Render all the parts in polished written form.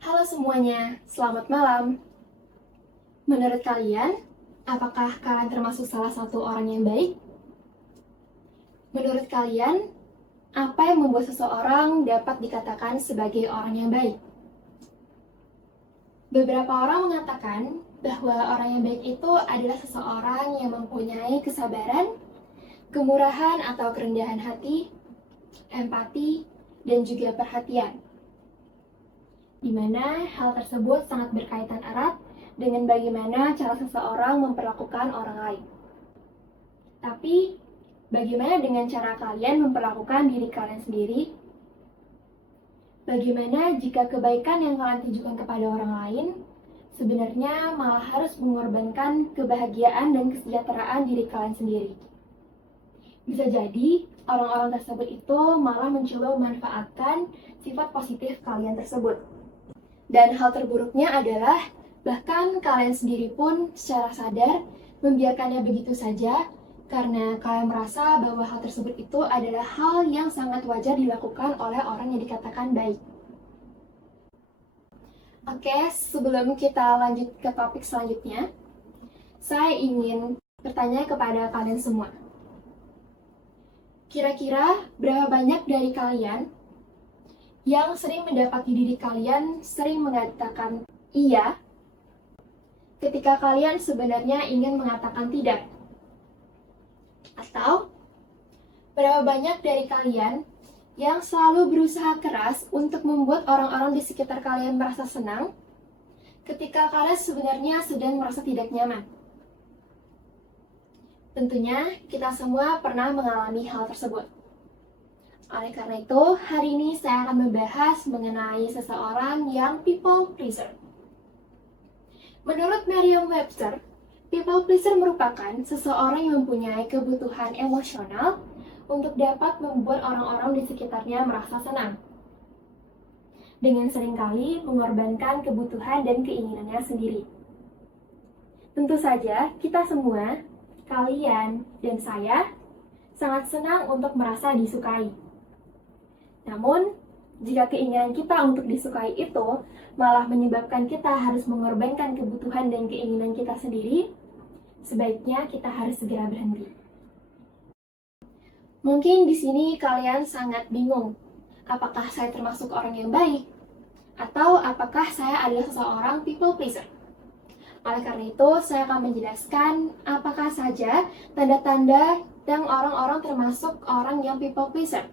Halo semuanya, selamat malam. Menurut kalian, apakah kalian termasuk salah satu orang yang baik? Menurut kalian, apa yang membuat seseorang dapat dikatakan sebagai orang yang baik? Beberapa orang mengatakan bahwa orang yang baik itu adalah seseorang yang mempunyai kesabaran, kemurahan atau kerendahan hati, empati, dan juga perhatian, di mana hal tersebut sangat berkaitan erat dengan bagaimana cara seseorang memperlakukan orang lain. Tapi, bagaimana dengan cara kalian memperlakukan diri kalian sendiri? Bagaimana jika kebaikan yang kalian tunjukkan kepada orang lain sebenarnya malah harus mengorbankan kebahagiaan dan kesejahteraan diri kalian sendiri? Bisa jadi, orang-orang tersebut itu malah mencoba memanfaatkan sifat positif kalian tersebut. Dan hal terburuknya adalah, bahkan kalian sendiri pun secara sadar membiarkannya begitu saja karena kalian merasa bahwa hal tersebut itu adalah hal yang sangat wajar dilakukan oleh orang yang dikatakan baik. Oke, sebelum kita lanjut ke topik selanjutnya, saya ingin bertanya kepada kalian semua. Kira-kira berapa banyak dari kalian yang sering mendapati diri kalian sering mengatakan iya ketika kalian sebenarnya ingin mengatakan tidak? Atau berapa banyak dari kalian yang selalu berusaha keras untuk membuat orang-orang di sekitar kalian merasa senang ketika kalian sebenarnya sedang merasa tidak nyaman? Tentunya kita semua pernah mengalami hal tersebut. Oleh karena itu, hari ini saya akan membahas mengenai seseorang yang people pleaser. Menurut Merriam-Webster, people pleaser merupakan seseorang yang mempunyai kebutuhan emosional untuk dapat membuat orang-orang di sekitarnya merasa senang, dengan seringkali mengorbankan kebutuhan dan keinginannya sendiri. Tentu saja, kita semua, kalian dan saya, sangat senang untuk merasa disukai. Namun, jika keinginan kita untuk disukai itu malah menyebabkan kita harus mengorbankan kebutuhan dan keinginan kita sendiri, sebaiknya kita harus segera berhenti. Mungkin di sini kalian sangat bingung, apakah saya termasuk orang yang baik? Atau apakah saya adalah seseorang people pleaser? Oleh karena itu, saya akan menjelaskan apakah saja tanda-tanda yang orang-orang termasuk orang yang people pleaser,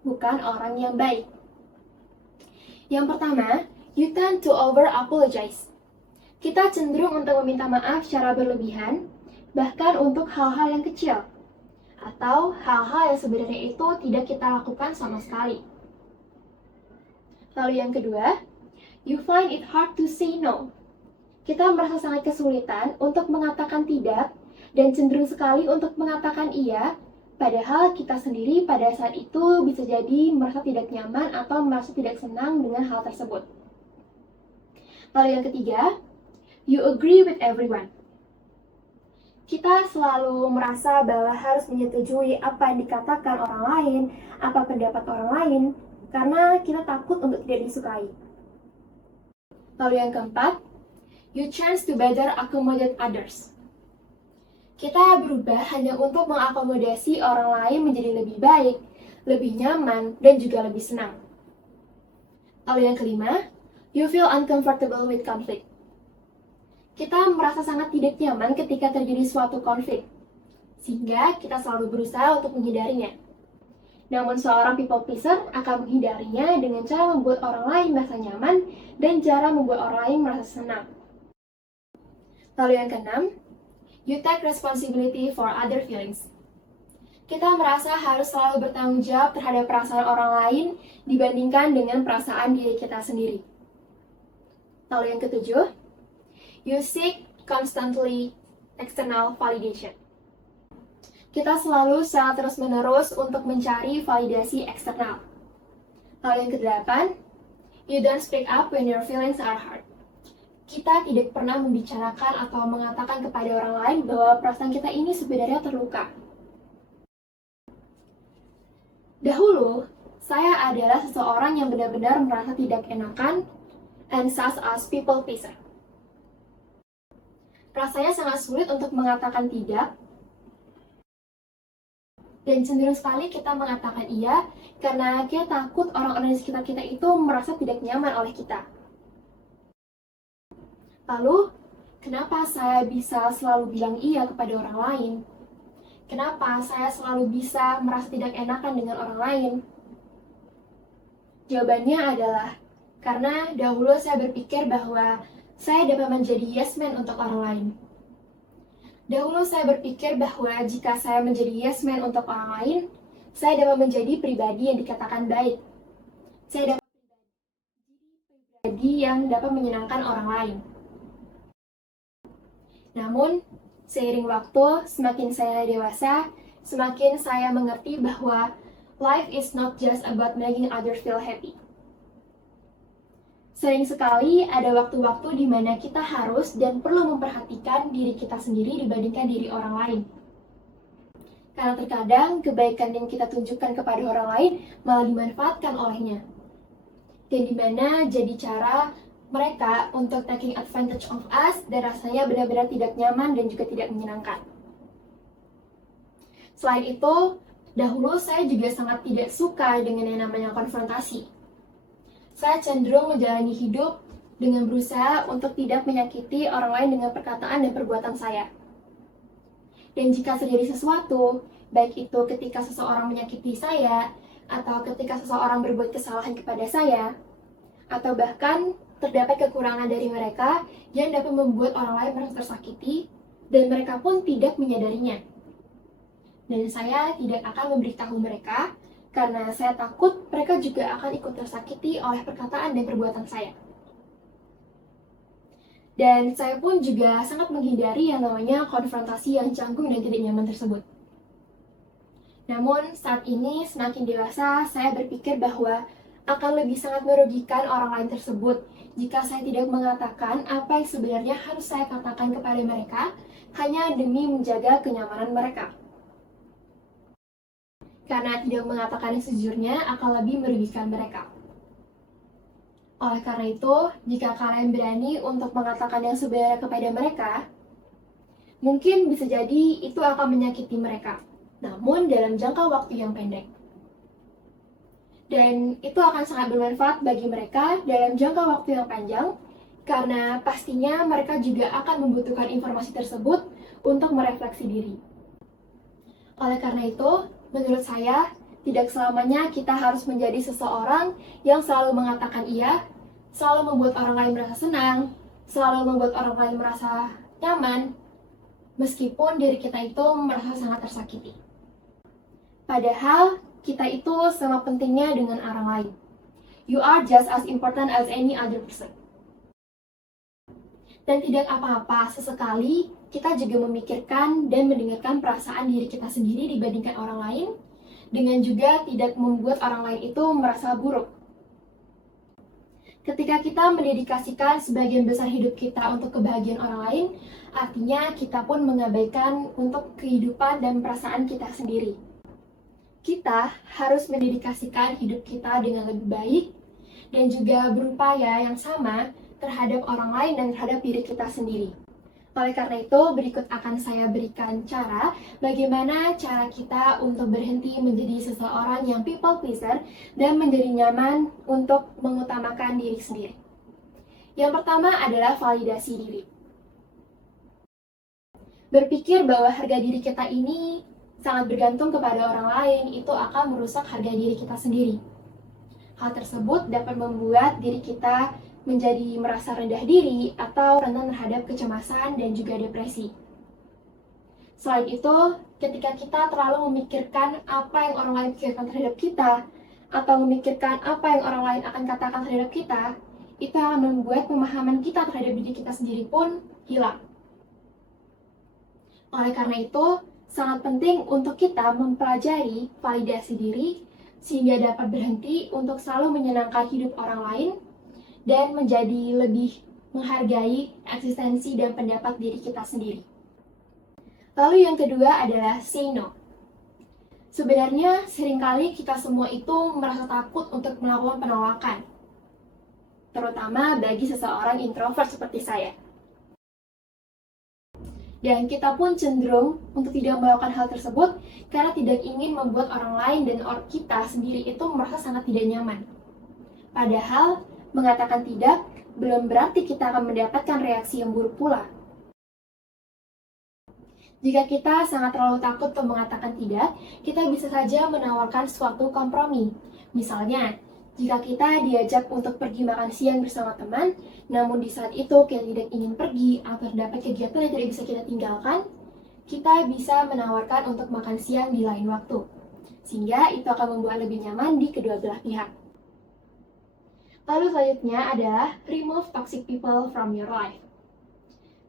bukan orang yang baik. Yang pertama, you tend to over-apologize. Kita cenderung untuk meminta maaf secara berlebihan, bahkan untuk hal-hal yang kecil, atau hal-hal yang sebenarnya itu tidak kita lakukan sama sekali. Lalu yang kedua, you find it hard to say no. Kita merasa sangat kesulitan untuk mengatakan tidak, dan cenderung sekali untuk mengatakan iya, padahal kita sendiri pada saat itu bisa jadi merasa tidak nyaman atau merasa tidak senang dengan hal tersebut. Lalu yang ketiga, you agree with everyone. Kita selalu merasa bahwa harus menyetujui apa yang dikatakan orang lain, apa pendapat orang lain, karena kita takut untuk tidak disukai. Lalu yang keempat, you chance to better accommodate others. Kita berubah hanya untuk mengakomodasi orang lain menjadi lebih baik, lebih nyaman, dan juga lebih senang. Lalu yang kelima, you feel uncomfortable with conflict. Kita merasa sangat tidak nyaman ketika terjadi suatu konflik, sehingga kita selalu berusaha untuk menghindarinya. Namun seorang people pleaser akan menghindarinya dengan cara membuat orang lain merasa nyaman dan cara membuat orang lain merasa senang. Lalu yang keenam, you take responsibility for other feelings. Kita merasa harus selalu bertanggung jawab terhadap perasaan orang lain dibandingkan dengan perasaan diri kita sendiri. Lalu yang ketujuh, you seek constantly external validation. Kita selalu secara terus-menerus untuk mencari validasi eksternal. Lalu yang kedelapan, you don't speak up when your feelings are hurt. Kita tidak pernah membicarakan atau mengatakan kepada orang lain bahwa perasaan kita ini sebenarnya terluka. Dahulu, saya adalah seseorang yang benar-benar merasa tidak enakan and such as people pleaser. Rasanya sangat sulit untuk mengatakan tidak, dan cenderung sekali kita mengatakan iya karena kita takut orang-orang di sekitar kita itu merasa tidak nyaman oleh kita. Lalu, kenapa saya bisa selalu bilang iya kepada orang lain? Kenapa saya selalu bisa merasa tidak enakan dengan orang lain? Jawabannya adalah karena dahulu saya berpikir bahwa saya dapat menjadi yes man untuk orang lain. Dahulu saya berpikir bahwa jika saya menjadi yes man untuk orang lain, saya dapat menjadi pribadi yang dikatakan baik. Saya dapat menjadi pribadi yang dapat menyenangkan orang lain. Namun, seiring waktu, semakin saya dewasa, semakin saya mengerti bahwa life is not just about making others feel happy. Sering sekali ada waktu-waktu di mana kita harus dan perlu memperhatikan diri kita sendiri dibandingkan diri orang lain. Karena terkadang kebaikan yang kita tunjukkan kepada orang lain malah dimanfaatkan olehnya. Dan di mana jadi cara mereka untuk taking advantage of us dan rasanya benar-benar tidak nyaman dan juga tidak menyenangkan. Selain itu, dahulu saya juga sangat tidak suka dengan yang namanya konfrontasi. Saya cenderung menjalani hidup dengan berusaha untuk tidak menyakiti orang lain dengan perkataan dan perbuatan saya. Dan jika terjadi sesuatu, baik itu ketika seseorang menyakiti saya, atau ketika seseorang berbuat kesalahan kepada saya, atau bahkan terdapat kekurangan dari mereka yang dapat membuat orang lain merasa tersakiti, dan mereka pun tidak menyadarinya. Dan saya tidak akan memberitahu mereka, karena saya takut mereka juga akan ikut tersakiti oleh perkataan dan perbuatan saya. Dan saya pun juga sangat menghindari yang namanya konfrontasi yang canggung dan tidak nyaman tersebut. Namun saat ini semakin dewasa, saya berpikir bahwa akan lebih sangat merugikan orang lain tersebut jika saya tidak mengatakan apa yang sebenarnya harus saya katakan kepada mereka hanya demi menjaga kenyamanan mereka. Karena tidak mengatakan yang sejujurnya akan lebih merugikan mereka. Oleh karena itu, jika kalian berani untuk mengatakan yang sebenarnya kepada mereka, mungkin bisa jadi itu akan menyakiti mereka, namun dalam jangka waktu yang pendek. Dan itu akan sangat bermanfaat bagi mereka dalam jangka waktu yang panjang, karena pastinya mereka juga akan membutuhkan informasi tersebut untuk merefleksi diri. Oleh karena itu, menurut saya, tidak selamanya kita harus menjadi seseorang yang selalu mengatakan iya, selalu membuat orang lain merasa senang, selalu membuat orang lain merasa nyaman, meskipun diri kita itu merasa sangat tersakiti. Padahal, kita itu sama pentingnya dengan orang lain. You are just as important as any other person. Dan tidak apa-apa sesekali kita juga memikirkan dan mendengarkan perasaan diri kita sendiri dibandingkan orang lain, dengan juga tidak membuat orang lain itu merasa buruk. Ketika kita mendedikasikan sebagian besar hidup kita untuk kebahagiaan orang lain, artinya kita pun mengabaikan untuk kehidupan dan perasaan kita sendiri. Kita harus mendedikasikan hidup kita dengan lebih baik dan juga berupaya yang sama terhadap orang lain dan terhadap diri kita sendiri. Oleh karena itu, berikut akan saya berikan cara bagaimana cara kita untuk berhenti menjadi seseorang yang people pleaser dan menjadi nyaman untuk mengutamakan diri sendiri. Yang pertama adalah validasi diri. Berpikir bahwa harga diri kita ini sangat bergantung kepada orang lain, itu akan merusak harga diri kita sendiri. Hal tersebut dapat membuat diri kita menjadi merasa rendah diri atau rentan terhadap kecemasan dan juga depresi. Selain itu, ketika kita terlalu memikirkan apa yang orang lain pikirkan terhadap kita, atau memikirkan apa yang orang lain akan katakan terhadap kita, itu akan membuat pemahaman kita terhadap diri kita sendiri pun hilang. Oleh karena itu, sangat penting untuk kita mempelajari validasi diri, sehingga dapat berhenti untuk selalu menyenangkan hidup orang lain, dan menjadi lebih menghargai eksistensi dan pendapat diri kita sendiri. Lalu yang kedua adalah say no. Sebenarnya seringkali kita semua itu merasa takut untuk melakukan penolakan. terutama bagi seseorang introvert seperti saya. Dan kita pun cenderung untuk tidak melakukan hal tersebut karena tidak ingin membuat orang lain dan kita sendiri itu merasa sangat tidak nyaman. Padahal, mengatakan tidak belum berarti kita akan mendapatkan reaksi yang buruk pula. Jika kita sangat terlalu takut untuk mengatakan tidak, kita bisa saja menawarkan suatu kompromi. Misalnya, jika kita diajak untuk pergi makan siang bersama teman, namun di saat itu kita tidak ingin pergi atau terdapat kegiatan yang tidak bisa kita tinggalkan, kita bisa menawarkan untuk makan siang di lain waktu. Sehingga itu akan membuat lebih nyaman di kedua belah pihak. Lalu selanjutnya adalah remove toxic people from your life.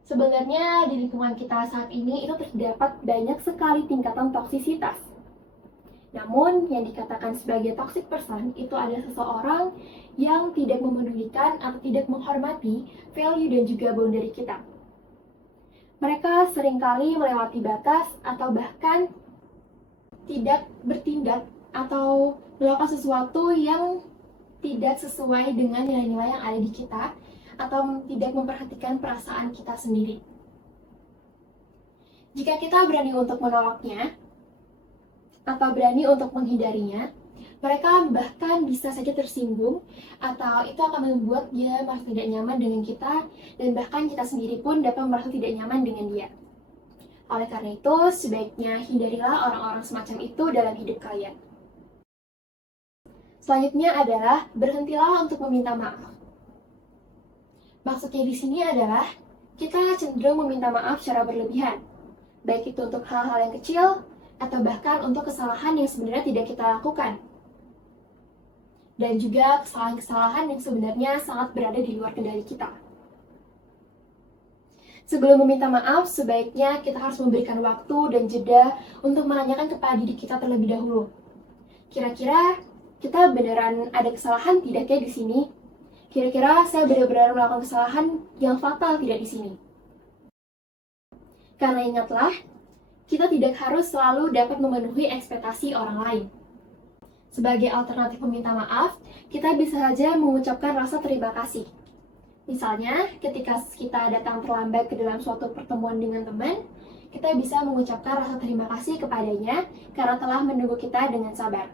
Sebenarnya di lingkungan kita saat ini itu terdapat banyak sekali tingkatan toksisitas. Namun, yang dikatakan sebagai toxic person itu adalah seseorang yang tidak memedulikan atau tidak menghormati value dan juga boundary kita. Mereka seringkali melewati batas atau bahkan tidak bertindak atau melakukan sesuatu yang tidak sesuai dengan nilai-nilai yang ada di kita atau tidak memperhatikan perasaan kita sendiri. Jika kita berani untuk menolaknya, atau berani untuk menghindarinya, mereka bahkan bisa saja tersinggung atau itu akan membuat dia merasa tidak nyaman dengan kita dan bahkan kita sendiri pun dapat merasa tidak nyaman dengan dia. Oleh karena itu, sebaiknya hindarilah orang-orang semacam itu dalam hidup kalian. Selanjutnya adalah berhentilah untuk meminta maaf. Maksudnya di sini adalah kita cenderung meminta maaf secara berlebihan, baik itu untuk hal-hal yang kecil atau bahkan untuk kesalahan yang sebenarnya tidak kita lakukan. Dan juga kesalahan-kesalahan yang sebenarnya sangat berada di luar kendali kita. Sebelum meminta maaf, sebaiknya kita harus memberikan waktu dan jeda untuk menanyakan kepada diri kita terlebih dahulu. Kira-kira kita beneran ada kesalahan tidak ya di sini? Kira-kira saya benar-benar melakukan kesalahan yang fatal tidak di sini? Karena ingatlah, kita tidak harus selalu dapat memenuhi ekspektasi orang lain. Sebagai alternatif meminta maaf, kita bisa saja mengucapkan rasa terima kasih. Misalnya, ketika kita datang terlambat ke dalam suatu pertemuan dengan teman, kita bisa mengucapkan rasa terima kasih kepadanya karena telah menunggu kita dengan sabar.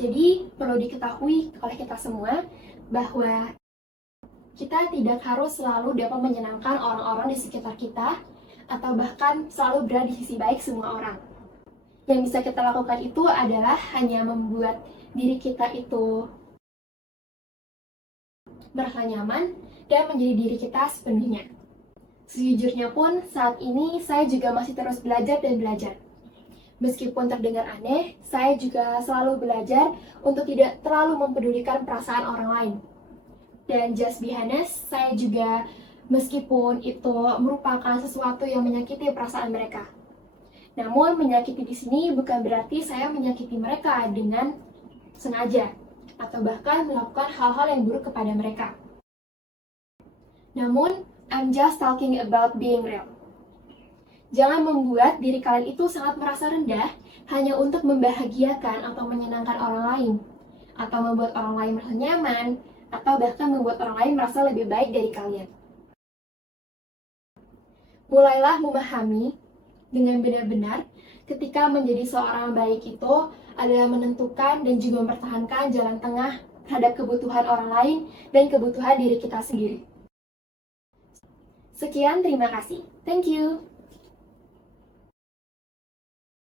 Jadi, perlu diketahui oleh kita semua bahwa kita tidak harus selalu dapat menyenangkan orang-orang di sekitar kita, atau bahkan selalu berada di sisi baik semua orang. Yang bisa kita lakukan itu adalah hanya membuat diri kita itu merasa nyaman dan menjadi diri kita sepenuhnya. Sejujurnya pun, saat ini saya juga masih terus belajar dan belajar. Meskipun terdengar aneh, saya juga selalu belajar untuk tidak terlalu mempedulikan perasaan orang lain. Dan just be honest, saya juga meskipun itu merupakan sesuatu yang menyakiti perasaan mereka. Namun, menyakiti di sini bukan berarti saya menyakiti mereka dengan sengaja, atau bahkan melakukan hal-hal yang buruk kepada mereka. Namun, I'm just talking about being real. Jangan membuat diri kalian itu sangat merasa rendah hanya untuk membahagiakan atau menyenangkan orang lain, atau membuat orang lain merasa nyaman, atau bahkan membuat orang lain merasa lebih baik dari kalian. Mulailah memahami dengan benar-benar ketika menjadi seorang baik itu adalah menentukan dan juga mempertahankan jalan tengah terhadap kebutuhan orang lain dan kebutuhan diri kita sendiri. Sekian, terima kasih. Thank you.